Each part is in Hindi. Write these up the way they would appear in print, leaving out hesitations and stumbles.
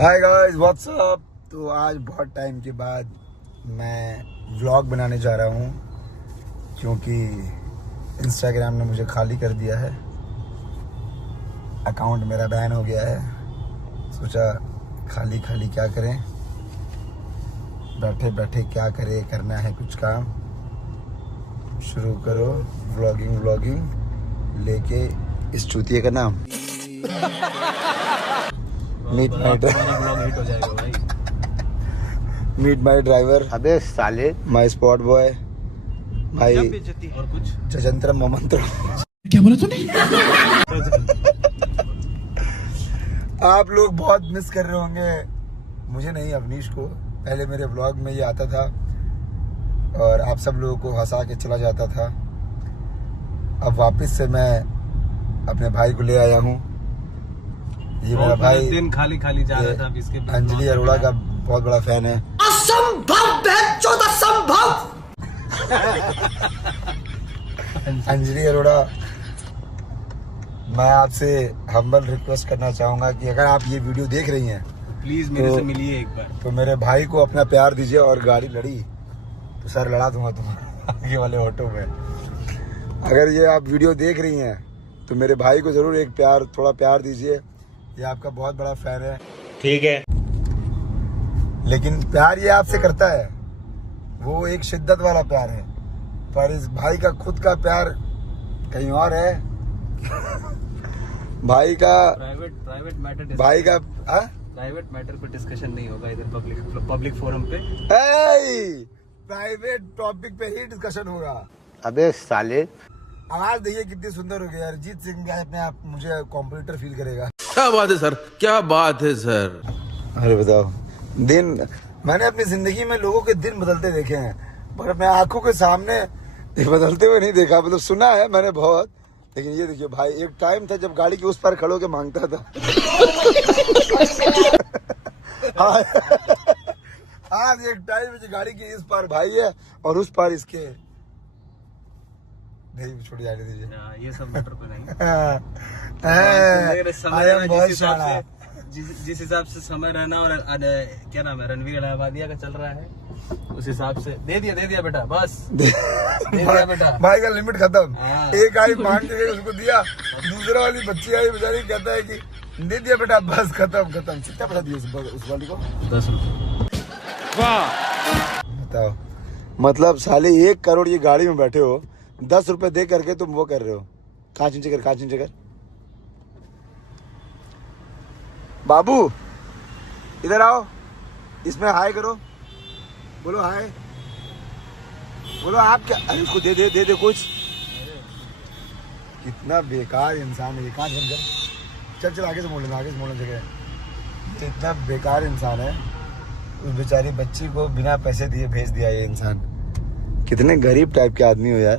Hi guys what's up. तो आज बहुत टाइम के बाद मैं व्लॉग बनाने जा रहा हूँ क्योंकि इंस्टाग्राम ने मुझे खाली कर दिया है, अकाउंट मेरा बैन हो गया है। सोचा खाली खाली क्या करें, बैठे बैठे क्या करें, करना है कुछ काम। शुरू करो व्लॉगिंग लेके इस चूतिए का नाम। मीट माई ड्राइवर, अबे साले, माई स्पॉट बॉय, माई और कुछ चजंत्र मोमंत्र। क्या बोला तूने? आप लोग बहुत मिस कर रहे होंगे मुझे, नहीं अवनीश को। पहले मेरे व्लॉग में ये आता था और आप सब लोगों को हंसा के चला जाता था। अब वापस से मैं अपने भाई को ले आया हूँ। ये मेरा भाई दिन खाली खाली जा रहा था। इसके अंजलि अरोड़ा का बहुत बड़ा फैन है। अंजलि अरोड़ा, मैं आपसे हम्बल रिक्वेस्ट करना चाहूंगा कि अगर आप ये वीडियो देख रही हैं प्लीज मेरे से मिलिए एक बार। तो मेरे भाई को अपना प्यार दीजिए। और गाड़ी लड़ी तो सर लड़ा दूंगा तुम्हारा आगे वाले ऑटो में। अगर ये आप वीडियो देख रही हैं तो मेरे भाई को जरूर एक प्यार, थोड़ा प्यार दीजिए। ये आपका बहुत बड़ा फैन है, ठीक है, लेकिन प्यार ये आपसे करता है वो एक शिद्दत वाला प्यार है, पर इस भाई का खुद का प्यार कहीं और है। भाई का प्राइवेट मैटर, भाई का प्राइवेट मैटर पे डिस्कशन नहीं होगा इधर पब्लिक फोरम पे। प्राइवेट टॉपिक पे ही डिस्कशन होगा। अबे साले, आवाज देखिए कितनी सुंदर हो गई। अरिजीत सिंह भी अपने आप मुझे कॉम्प्यूटर फील करेगा। क्या बात है सर, क्या बात है सर। अरे बताओ, दिन मैंने अपनी जिंदगी में लोगों के दिन बदलते देखे हैं, पर अपने आंखों के सामने बदलते हुए नहीं देखा। मतलब सुना है मैंने बहुत, लेकिन ये देखिए भाई, एक टाइम था जब गाड़ी के उस पार खड़ो के मांगता था। आज एक टाइम है गाड़ी के इस पार भाई है और उस पार इसके नहीं, छोड़ जाने दीजिए। ये सब मैटर पे नहीं। बहुत शाना। जिस हिसाब से समय रहना और क्या नाम है, रणवीर इलाहाबादिया का चल रहा है, उस हिसाब से दे दिया बेटा, बस दे दिया बेटा। भाई का लिमिट खत्म। हाँ। एक आई मांग के उसको दिया, दूसरा वाली बच्ची आई बेचारी, कहता है कि दे दिया बेटा, बस खत्म। कितना पैसा दिया उस वाली को? 10 रुपए। बताओ, मतलब साले 1 करोड़ ये गाड़ी में बैठे हो, 10 रुपए दे करके तुम वो कर रहे हो। कांच नीचे कर बाबू, इधर आओ, इसमें हाय करो, बोलो हाय, बोलो आप क्या। अरे उसको दे कुछ। कितना बेकार इंसान है ये। कहाँ चल आगे से मोड़ लेना जगह। इतना बेकार इंसान है। उस बेचारी बच्ची को बिना पैसे दिए भेज दिया ये इंसान। कितने गरीब टाइप के आदमी हो यार।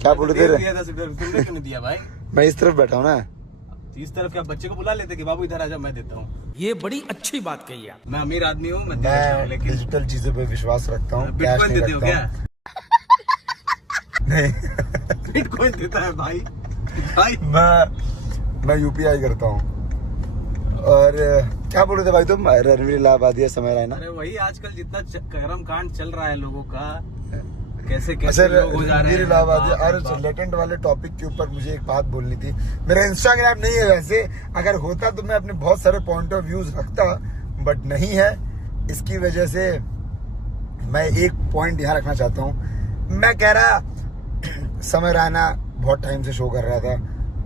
क्या बोल रहे थे? 10 रुपए तुमने क्यों नहीं दिया भाई? मैं इस तरफ बैठा हूँ ना। इस तरफ क्या बच्चे को बुला लेते कि बाबू इधर आजा, मैं देता हूँ। ये बड़ी अच्छी बात कही आप। मैं अमीर आदमी हूँ, मैं दे देता हूँ, लेकिन डिजिटल चीजों पे विश्वास रखता हूँ। बिटकॉइन देते हो क्या? नहीं, बिटकॉइन देता है भाई। मैं यूपीआई करता हूँ। और क्या बोल रहे थे भाई तुम? रणवीर इलाहाबादिया समय रहना। अरे वही आजकल जितना कर्म कांड चल रहा है लोगों का, कैसे लोग हो जा रहे हैं। और लेटेंट वाले टॉपिक के ऊपर मुझे एक बात बोलनी थी। मेरा इंस्टाग्राम नहीं है वैसे, अगर होता तो मैं अपने बहुत सारे पॉइंट ऑफ व्यूज रखता, बट नहीं है। इसकी वजह से मैं एक पॉइंट यहाँ रखना चाहता हूँ। मैं कह रहा समय राना बहुत टाइम से शो कर रहा था,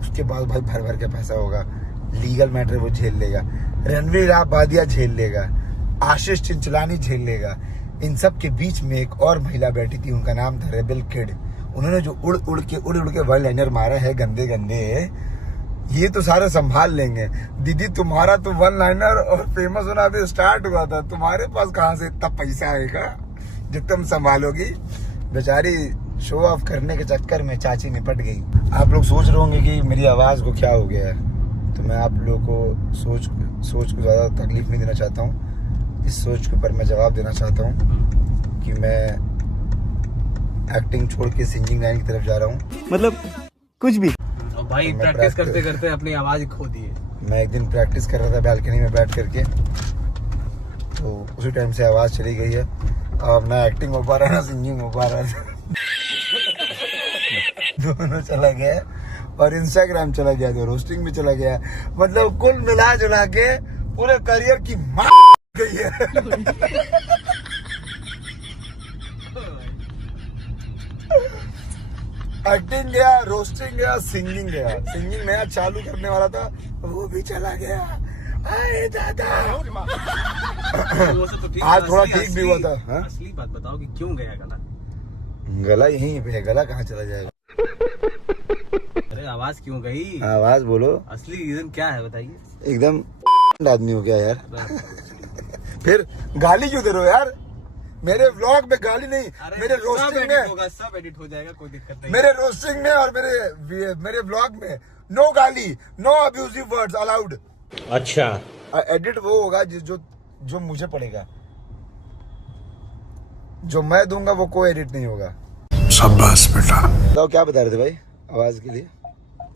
उसके बाद भाई भर के पैसा होगा, लीगल मैटर वो झेल लेगा, रणवीर इलाहाबादिया झेल लेगा, आशीष चिंचलानी झेल लेगा। इन सब के बीच में एक और महिला बैठी थी, उनका नाम था रेबल किड। उन्होंने जो उड़ उड़ के वन लाइनर मारा है, गंदे ये तो सारे संभाल लेंगे। दीदी तुम्हारा तो वन लाइनर और फेमस होना अभी स्टार्ट हुआ था, तुम्हारे पास कहाँ से इतना पैसा आएगा जो तुम संभालोगी? बेचारी शो ऑफ करने के चक्कर में चाची निपट गई। आप लोग सोच रहे होंगे कि मेरी आवाज को क्या हो गया है, तो मैं आप लोगों को सोच को ज्यादा तकलीफ नहीं देना चाहता हूँ। इस सोच के ऊपर मैं जवाब देना चाहता हूँ कि मैं एक्टिंग छोड़ के सिंगिंग लाइन की तरफ जा रहा हूँ। मतलब कुछ भी। और भाई प्रैक्टिस करते करते अपनी आवाज खो दी है। मैं एक दिन प्रैक्टिस कर रहा था बैल्कनी में बैठ करके, तो उसी टाइम से आवाज़ चली गई है। अब ना एक्टिंग हो पा रहा है ना सिंगिंग हो पा रहा है। दोनों चला गया और इंस्टाग्राम चला गया, तो रोस्टिंग भी चला गया। मतलब कुल मिला जुला के पूरे करियर की मार गई है। एक्टिंग गया, रोस्टिंग गया, सिंगिंग गया। सिंगिंग नया चालू करने वाला था, वो भी चला गया। अरे दादा। वो सब तो ठीक है, आज थोड़ा असली- ठीक भी हुआ था। हाँ? असली बात बताओ कि क्यों गया गला? गला यहीं पे है, गला कहाँ चला जाएगा? अरे आवाज क्यों गई? आवाज बोलो। असली रीजन क्या है बताइए। एकदम आदमी हो गया यार। फिर गाली क्यों दे रहे हो यार? मेरे व्लॉग में गाली नहीं, मेरे रोस्टिंग में होगा, सब एडिट हो जाएगा, कोई दिक्कत नहीं। मेरे रोस्टिंग में और मेरे व्लॉग में नो गाली, नो अब्यूजिव वर्ड्स अलाउड। अच्छा। एडिट वो होगा जो मुझे पड़ेगा, जो मैं दूंगा वो कोई एडिट नहीं होगा। शाबाश बेटा। तो क्या बता रहे थे भाई आवाज के लिए?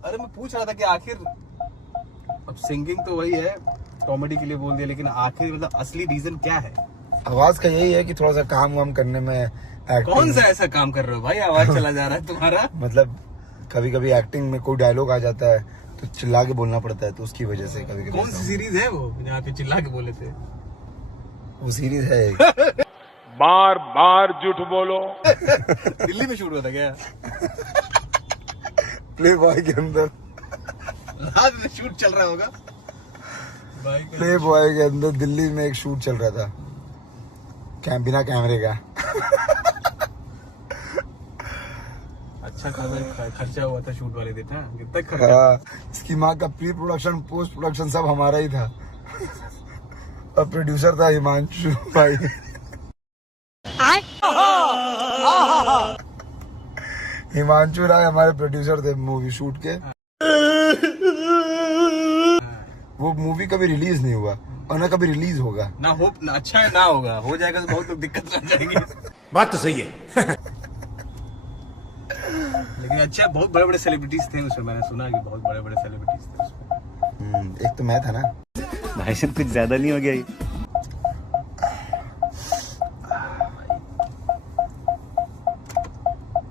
अरे मैं पूछ रहा था कि आखिर अब सिंगिंग तो वही है, कॉमेडी के लिए बोल दिया, लेकिन आखिर मतलब असली रीजन क्या है? आवाज का यही है कि थोड़ा सा काम वाम करने में एक्टिंग। कौन सा ऐसा काम कर रहे हो भाई, आवाज चला जा रहा है तुम्हारा? मतलब कभी कभी एक्टिंग में कोई डायलॉग आ जाता है तो चिल्ला के बोलना पड़ता है, तो उसकी वजह से कभी कभी। कौन सी सीरीज है वो जहाँ पे चिल्ला के बोले थे? वो सीरीज है एक। बार बार झूठ बोलो। दिल्ली में शूट हुआ था क्या? प्ले बॉय के अंदर, रात में शूट चल रहा होगा भाई का। प्ले बॉय के अंदर दिल्ली में एक शूट चल रहा था, बिना कैमरे का। अच्छा खासा खर्चा हुआ था शूट वाले दिन, हाँ? कितना खर्चा? हाँ, इसकी माँ का प्री प्रोडक्शन पोस्ट प्रोडक्शन सब हमारा ही था। और प्रोड्यूसर था हिमांशु भाई। हिमांशु राय हमारे प्रोड्यूसर थे मूवी शूट के। वो मूवी कभी रिलीज नहीं हुआ और ना कभी रिलीज होगा। ना हो ना, अच्छा है ना होगा, हो जाएगा तो बहुत दिक्कत आ जाएगी। बात तो सही है। लेकिन अच्छा बहुत बड़े बड़े सेलिब्रिटीज थे उसमें, मैंने सुना कि बहुत बड़े बड़े सेलिब्रिटीज थे उसमें। एक तो मैं था ना भाई साहब कुछ ज्यादा नहीं हो गया ये?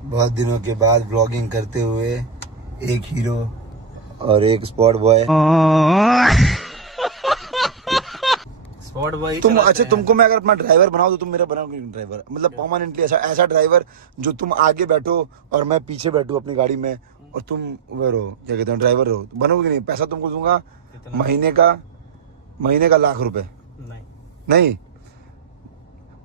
बहुत दिनों के बाद ब्लॉगिंग करते हुए एक हीरो और एक स्पॉट बॉय। स्पॉट बॉय तुम अच्छा, तुमको मैं अगर अपना ड्राइवर बनाऊं तो तुम मेरा बनाओगे ड्राइवर? मतलब परमानेंटली ऐसा ड्राइवर जो तुम आगे बैठो और मैं पीछे बैठूं अपनी गाड़ी में और तुम वो रहो, क्या कहते हैं, ड्राइवर रहो। बनोगे नहीं? पैसा तुमको दूंगा महीने का ₹1,00,000। नहीं, नहीं,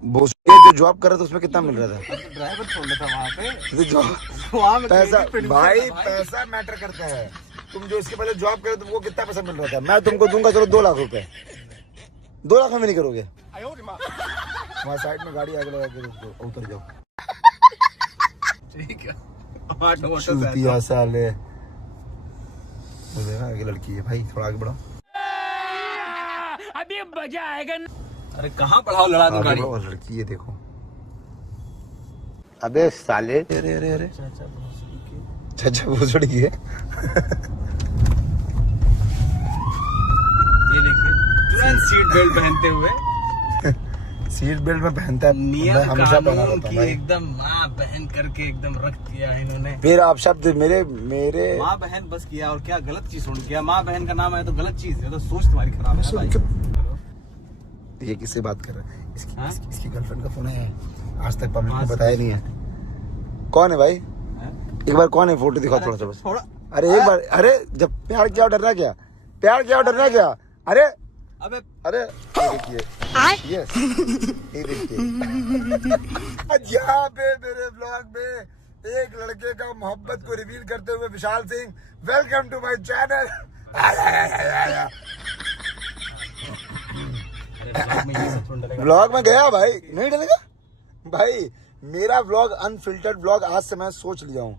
बोस जो जॉब कर रहा था उसमें कितना मिल रहा था? ड्राइवर छोड़ना था वहाँ पे। तो जॉब वहाँ में पैसा credit producer भाई, था पैसा मैटर करता है। तुम जो इसके पहले जॉब करे तुमको कितना पैसा मिल रहा था? मैं तुमको दूंगा चलो ₹2,00,000। 2 लाख में भी नहीं करोगे? वहाँ साइड में गाड़ी आगे लगा के उतर जाओ। ठीक है, ऑटो चूतिया साले। वो देखा आगे लड़की है भाई, थोड़ा आगे बढ़ो। अभी मजा आएगा। अरे कहाँ बढ़ाओ, लड़ा दूं आगे गाड़ी। बढ़ो, और लड़की है देखो। अबे साले। अरे अरे अरे, अच्छा अच्छा वो लड़की है। ये देखिए तुरंत सीट बेल्ट पहनते हुए। सीट बेल्ट में पहनता है, नियम मैं हमेशा पहना कानून रहता की हूँ भाई। एकदम माँ बहन करके एकदम रख दिया है इन्होंने। फिर आप शब्द मेरे माँ बहन बस किया और क्या गलत चीज सुन किया? माँ बहन का नाम है तो गलत चीज है, तो सोच तुम्हारी खराब है भाई। हेलो? ये किससे बात कर रहा है? हाँ? इसकी गर्लफ्रेंड का फोन है। आज तक पब्लिक हाँ, को बताया नहीं है। कौन है भाई? हैं? एक बार कौन है? फोटो दिखाओ थोड़ा सा बस। थोड़ा अरे एक बार, अरे जब प्यार किया और डरना क्या? प्यार किया और डरना क्या? अरे अबे अरे ये देखिए, यस ये देखिए। आज यहाँ पे मेरे ब्लॉग में एक लड़के का मोहब्बत को रिवील करते हुए Vishal Singh, welcome to my channel. Blog में ये सब थोड़ा डलेगा। ब्लॉग में गया भाई, नहीं डलेगा भाई। मेरा ब्लॉग अनफिल्टर्ड ब्लॉग आज से मैं सोच लिया हूँ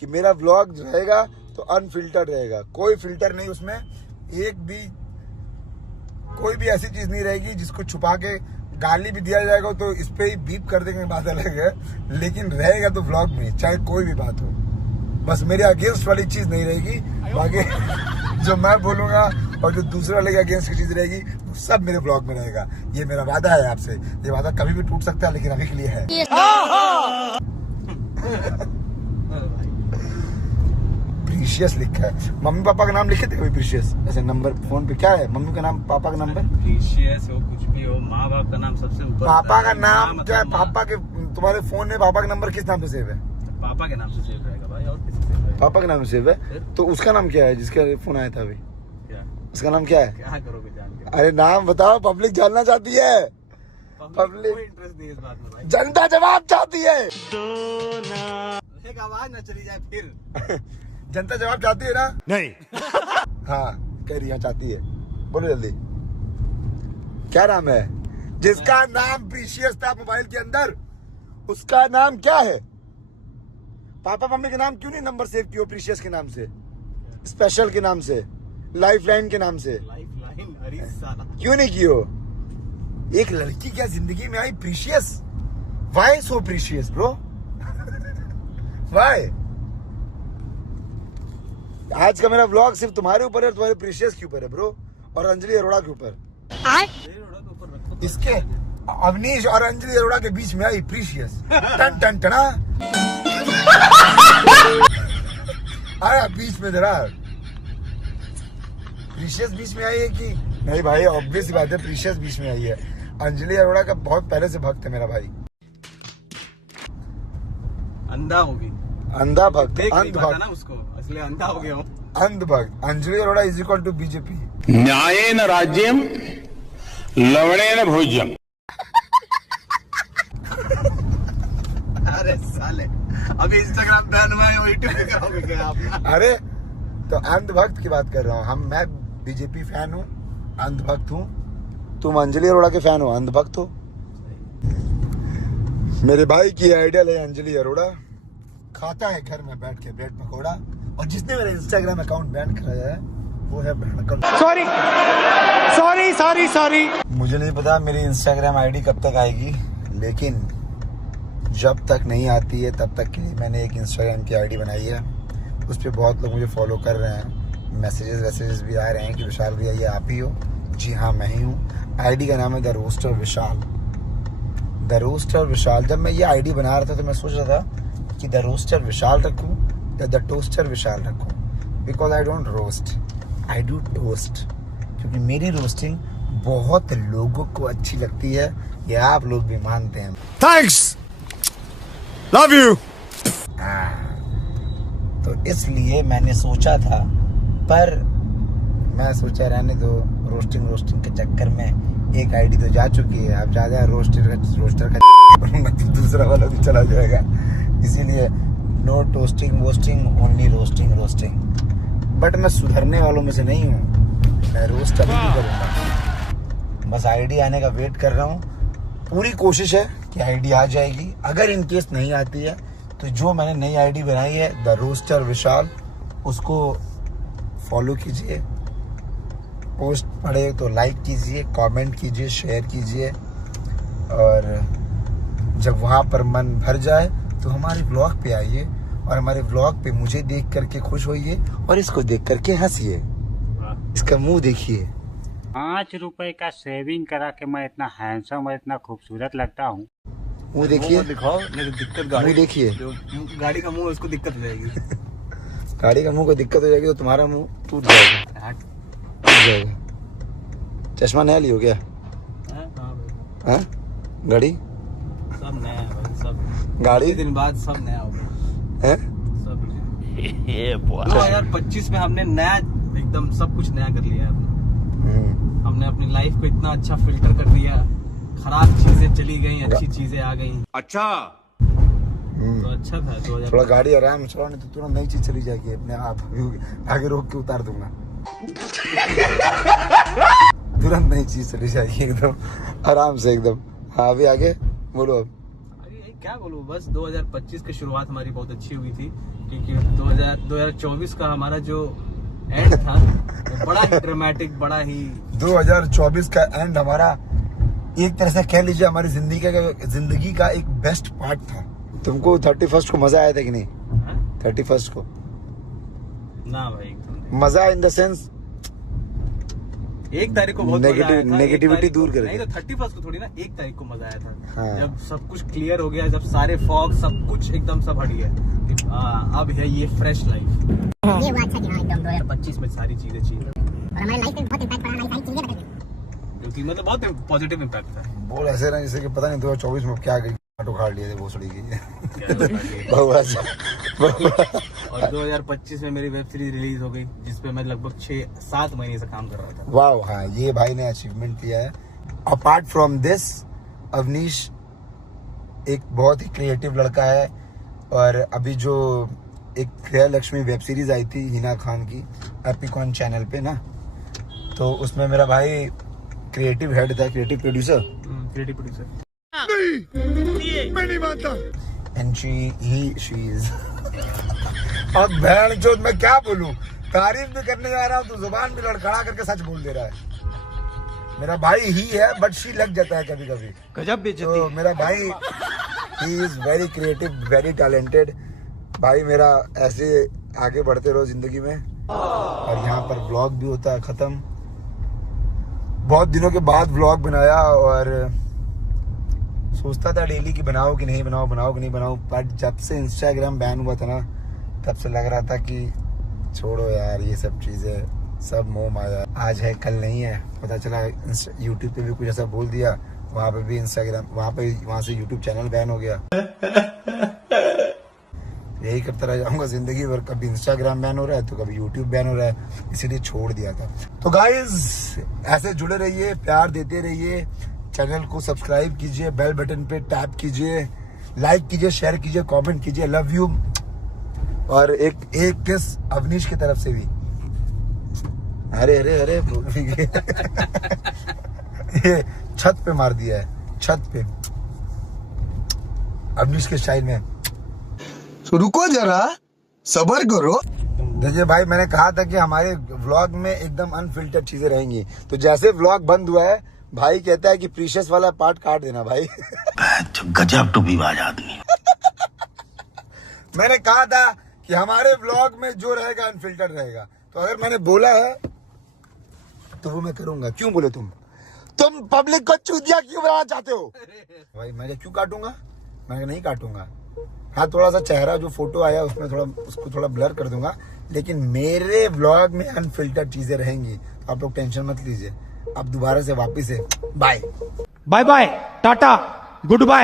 कि मेरा ब्लॉग रहेगा तो अनफिल्टर्ड रहेगा, कोई फिल्टर नहीं उसमें। कोई भी ऐसी चीज नहीं रहेगी जिसको छुपा के गाली भी दिया जाएगा तो इस पे ही बीप कर देंगे, बात अलग है, लेकिन रहेगा तो ब्लॉग में चाहे कोई भी बात हो। बस मेरे अगेंस्ट वाली चीज नहीं रहेगी, बाकी जो मैं बोलूंगा और जो दूसरे वाले के अगेंस्ट की चीज रहेगी वो सब मेरे ब्लॉग में रहेगा। ये मेरा वादा है आपसे। ये वादा कभी भी टूट सकता है, लेकिन अभी के लिए है। प्रीशियस लिखा है। मम्मी पापा का नाम लिखे थे कभी प्रीशियस? ऐसे नंबर फोन पे क्या है? मम्मी का नाम, पापा का नंबर? प्रीशियस हो कुछ भी हो, माँ बाप का नाम सबसे ऊपर। पापा का नाम मतलब क्या है? पापा के तुम्हारे फोन में पापा का नंबर किस नाम से सेव है? पापा के नाम से सेव रहेगा भाई, और किसी से सेव रहेगा? पापा के नाम से सेव है। तो उसका नाम क्या है जिसका फोन आया था अभी? क्या उसका नाम क्या है? क्या करोगे जान के? अरे नाम बताओ, पब्लिक जानना चाहती है। पब्लिक कोई इंटरेस्ट नहीं है इस बात में भाई। जनता जवाब चाहती है। एक आवाज ना चली जाए फिर। जनता जवाब चाहती है ना? नहीं। हाँ कह रही है, चाहती है। बोलो जल्दी, क्या नाम है जिसका नाम प्रीशियस था मोबाइल के अंदर? उसका नाम क्या है? पापा मम्मी के नाम क्यों नहीं नंबर सेव किया प्रीशियस के नाम से, स्पेशल के नाम से, लाइफ लाइन के नाम से? लाइफ लाइन, अरे साला क्यों नहीं कियो? एक लड़की क्या जिंदगी में आई प्रीशियस? वाई सो प्रीशियस ब्रो? वाई? आज का मेरा व्लॉग सिर्फ तुम्हारे ऊपर है, तुम्हारे प्रीशियस के ऊपर है ब्रो, और अंजलि अरोड़ा के ऊपर। इसके अवनीश और अंजलि अरोड़ा के बीच में आई प्रीशियस। टन टन टना। आया बीच में जरा प्रीशियस बीच में आई है कि नहीं? भाई ऑब्वियस बात है, प्रीशियस बीच में आई है। अंजलि अरोड़ा का बहुत पहले से भक्त है मेरा भाई। अंधा होगी, अंधा भक्त, देख नहीं अंध पाता भक्त, ना उसको, इसलिए अंधा हो गया हूँ। अंध भक्त। Anjali Arora is equal to BJP. न्यायेन राज्यम लवणेन भोज्यम। अरे साले, अभी इंस्टाग्राम बैन हुआ है, यूट्यूब पे करोगे क्या आप? अरे तो अंध भक्त की बात कर रहा हूँ। मैं बीजेपी फैन हूँ, अंध भक्त हूँ। तुम अंजलि अरोड़ा के फैन हो, अंध भक्त हो। मेरे भाई की आइडल है अंजलि अरोड़ा। खाता है घर में बैठ के ब्रेड पकौड़ा, और जिसने मेरा इंस्टाग्राम अकाउंट बैन कराया है वो है भड़कल। Sorry sorry sorry sorry. मुझे नहीं पता मेरी इंस्टाग्राम आईडी कब तक आएगी, लेकिन जब तक नहीं आती है तब तक के लिए मैंने एक इंस्टाग्राम की आईडी बनाई है। उस पर बहुत लोग मुझे फॉलो कर रहे हैं, मैसेजेस भी आ रहे हैं कि विशाल भैया ये आप ही हो। जी हाँ मैं ही हूँ। आईडी का नाम है the roaster Vishal. The roaster Vishal. जब मैं ये आईडी बना रहा था तो मैं सोच रहा था कि द रोस्टर विशाल रखूँ या द टोस्टर विशाल रखूँ, because I don't roast, I do toast. क्योंकि मेरी रोस्टिंग बहुत लोगों को अच्छी लगती है, ये आप लोग भी मानते हैं। Thanks, love you. तो इसलिए मैंने सोचा था, पर मैं सोचा रहने दो, रोस्टिंग के चक्कर में एक आईडी तो जा चुकी है। अब ज्यादा रोस्टर का करूंगा तो दूसरा वाला भी चला जाएगा। इसीलिए no toasting wosting, only roasting. But मैं सुधरने वालों में से नहीं हूँ, मैं रोस्ट अभी भी करूँगा। बस आईडी आने का वेट कर रहा हूँ। पूरी कोशिश है कि आईडी आ जाएगी। अगर इन केस नहीं आती है तो जो मैंने नई आईडी बनाई है द रोस्टर विशाल, उसको फॉलो कीजिए, पोस्ट पढ़े तो लाइक कीजिए, कमेंट कीजिए, शेयर कीजिए, और जब वहाँ पर मन भर जाए तो हमारे ब्लॉग पे आइए और हमारे ब्लॉग पे मुझे देख करके खुश होइए और इसको देख करके हंसिए। इसका मुंह देखिए। 5 रुपए का सेविंग करा के मैं इतना हैंडसम और इतना खूबसूरत लगता हूँ। मुंह देखिए, दिखाओ, नहीं तो दिक्कत गाड़ी, मुंह देखिए। जो गाड़ी का मुंह है उसको दिक्कत हो जाएगी। गाड़ी का मुंह को दिक्कत हो जाएगी तो तुम्हारा मुंह टूट जाएगा, टूट जाएगा। चश्मा नया लियो क्या? हाँ गाड़ी, सब नया है भाई, सब गाड़ी दिन बाद सब नया हो गया है। सब 2025 में हमने नया, एकदम सब कुछ नया कर लिया है। हमने अपनी लाइफ को इतना अच्छा फिल्टर कर दिया, खराब चीजें चली गई, अच्छी चीजें आ गई। अच्छा तो अच्छा था 2000। थोड़ा गाड़ी आराम से चलाओ, नहीं तो तुरंत नई चीज चली जाएगी अपने आप। आगे रोक के उतार दूंगा, तुरंत नई चीज चली जाएगी एकदम आराम से एकदम। हाँ अभी आगे बोलो। अब क्या बोलूं, बस 2025 की शुरुआत हमारी बहुत अच्छी हुई थी, क्योंकि 2024 का हमारा जो एंड था वो बड़ा ही ड्रामेटिक, बड़ा ही 2024 का एंड हमारा एक तरह से कह लीजिए हमारी जिंदगी का एक बेस्ट पार्ट था। तुमको 31st को मजा आया था कि नहीं? 31st को ना भाई, मजा इन द सेंस 1 तारीख को बहुत मजा आया था। नेगेटिविटी दूर करके। नहीं तो 31 को थोड़ी ना, 1 तारीख को मजा आया था। हाँ। जब सब कुछ क्लियर हो गया, जब सारे फॉग सब कुछ एकदम सब हट गया, अब है ये फ्रेश लाइफ। ये हुआ अच्छा कि हाँ एकदम 2025 में सारी चीजें चाहिए, और हमारे लाइफ में बहुत इम्पैक्ट पड़ा, हमारी सारी चीजें बदल क्योंकि मतलब बहुत पॉजिटिव इम्पैक्ट था। बोल ऐसे ना जैसे कि पता नहीं 2024 में क्या उखाड़ लिए थे भोसड़ी की। क्या बता दिए। बहुत बड़ा। और 2025 में मेरी वेब सीरीज रिलीज हो गई, जिसपे मैं लगभग 6-7 महीने से काम कर रहा था। वाह, हाँ ये भाई ने अचीवमेंट किया है। अपार्ट फ्रॉम दिस, अवनीश एक बहुत ही क्रिएटिव लड़का है, और अभी जो एक गृह लक्ष्मी वेब सीरीज आई थी हिना खान की एपिकॉन चैनल पे ना, तो उसमें मेरा भाई क्रिएटिव हेड था, क्रिएटिव प्रोड्यूसर। Creative producer. मैं नहीं मानता। एंड शी इज अब बहन चोद मैं क्या बोलूं, तारीफ भी करने जा रहा हूं तो जुबान भी लड़खड़ा करके सच बोल दे रहा है। मेरा भाई ही है, बट शी लग जाता है कभी कभी। गजब बेइज्जती। तो मेरा भाई he is very creative, very talented. भाई मेरा ऐसे आगे बढ़ते रहो जिंदगी में। और यहाँ पर व्लॉग भी होता है खत्म। बहुत दिनों के बाद व्लॉग बनाया, और सोचता था डेली कि बनाओ कि नहीं बनाओ, बनाओ कि नहीं बनाओ, बट जब से इंस्टाग्राम बैन हुआ था ना, तब से लग रहा था कि छोड़ो यार ये सब चीजें, सब मोह माया, आज है कल नहीं है। पता चला यूट्यूब पे भी कुछ ऐसा बोल दिया, वहाँ पे भी इंस्टाग्राम, वहाँ से यूट्यूब चैनल बैन हो गया। यही करता रह जाऊंगा जिंदगी भर, कभी इंस्टाग्राम बैन हो रहा है तो कभी यूट्यूब बैन हो रहा है, इसीलिए छोड़ दिया था। तो गाइज ऐसे जुड़े रहिए, प्यार देते रहिए, चैनल को सब्सक्राइब कीजिए, बेल बटन पे टैप कीजिए, लाइक कीजिए, शेयर कीजिए, कमेंट कीजिए। Love you. और एक किस अवनीश की तरफ से भी। अरे अरे अरे बोल भी गए। ये छत पे मार दिया है, छत पे अवनीश के स्टाइल में। तो रुको जरा, सब्र करो। देखिए भाई, मैंने कहा था कि हमारे व्लॉग में एकदम अनफिल्टर्ड चीजें रहेंगी, तो जैसे व्लॉग बंद हुआ है, भाई कहता है कि प्रीशियस वाला पार्ट काट देना भाई। गजब टूबीबाज आदमी। मैंने कहा था कि हमारे व्लॉग में जो रहेगा अनफिल्टर्ड रहेगा, तो अगर मैंने बोला है तो वो मैं करूंगा। क्यों बोले तुम पब्लिक को चूतिया क्यों बनाना चाहते हो? भाई मैं क्यों काटूंगा? मैं नहीं काटूंगा। हाँ, थोड़ा सा चेहरा जो फोटो आया उसमें उसको थोड़ा ब्लर कर दूंगा, लेकिन मेरे व्लॉग में अनफिल्टर्ड चीजें रहेंगी, तो आप लोग टेंशन मत लीजिए। अब दोबारा से वापिस है, bye bye bye, tata, good bye.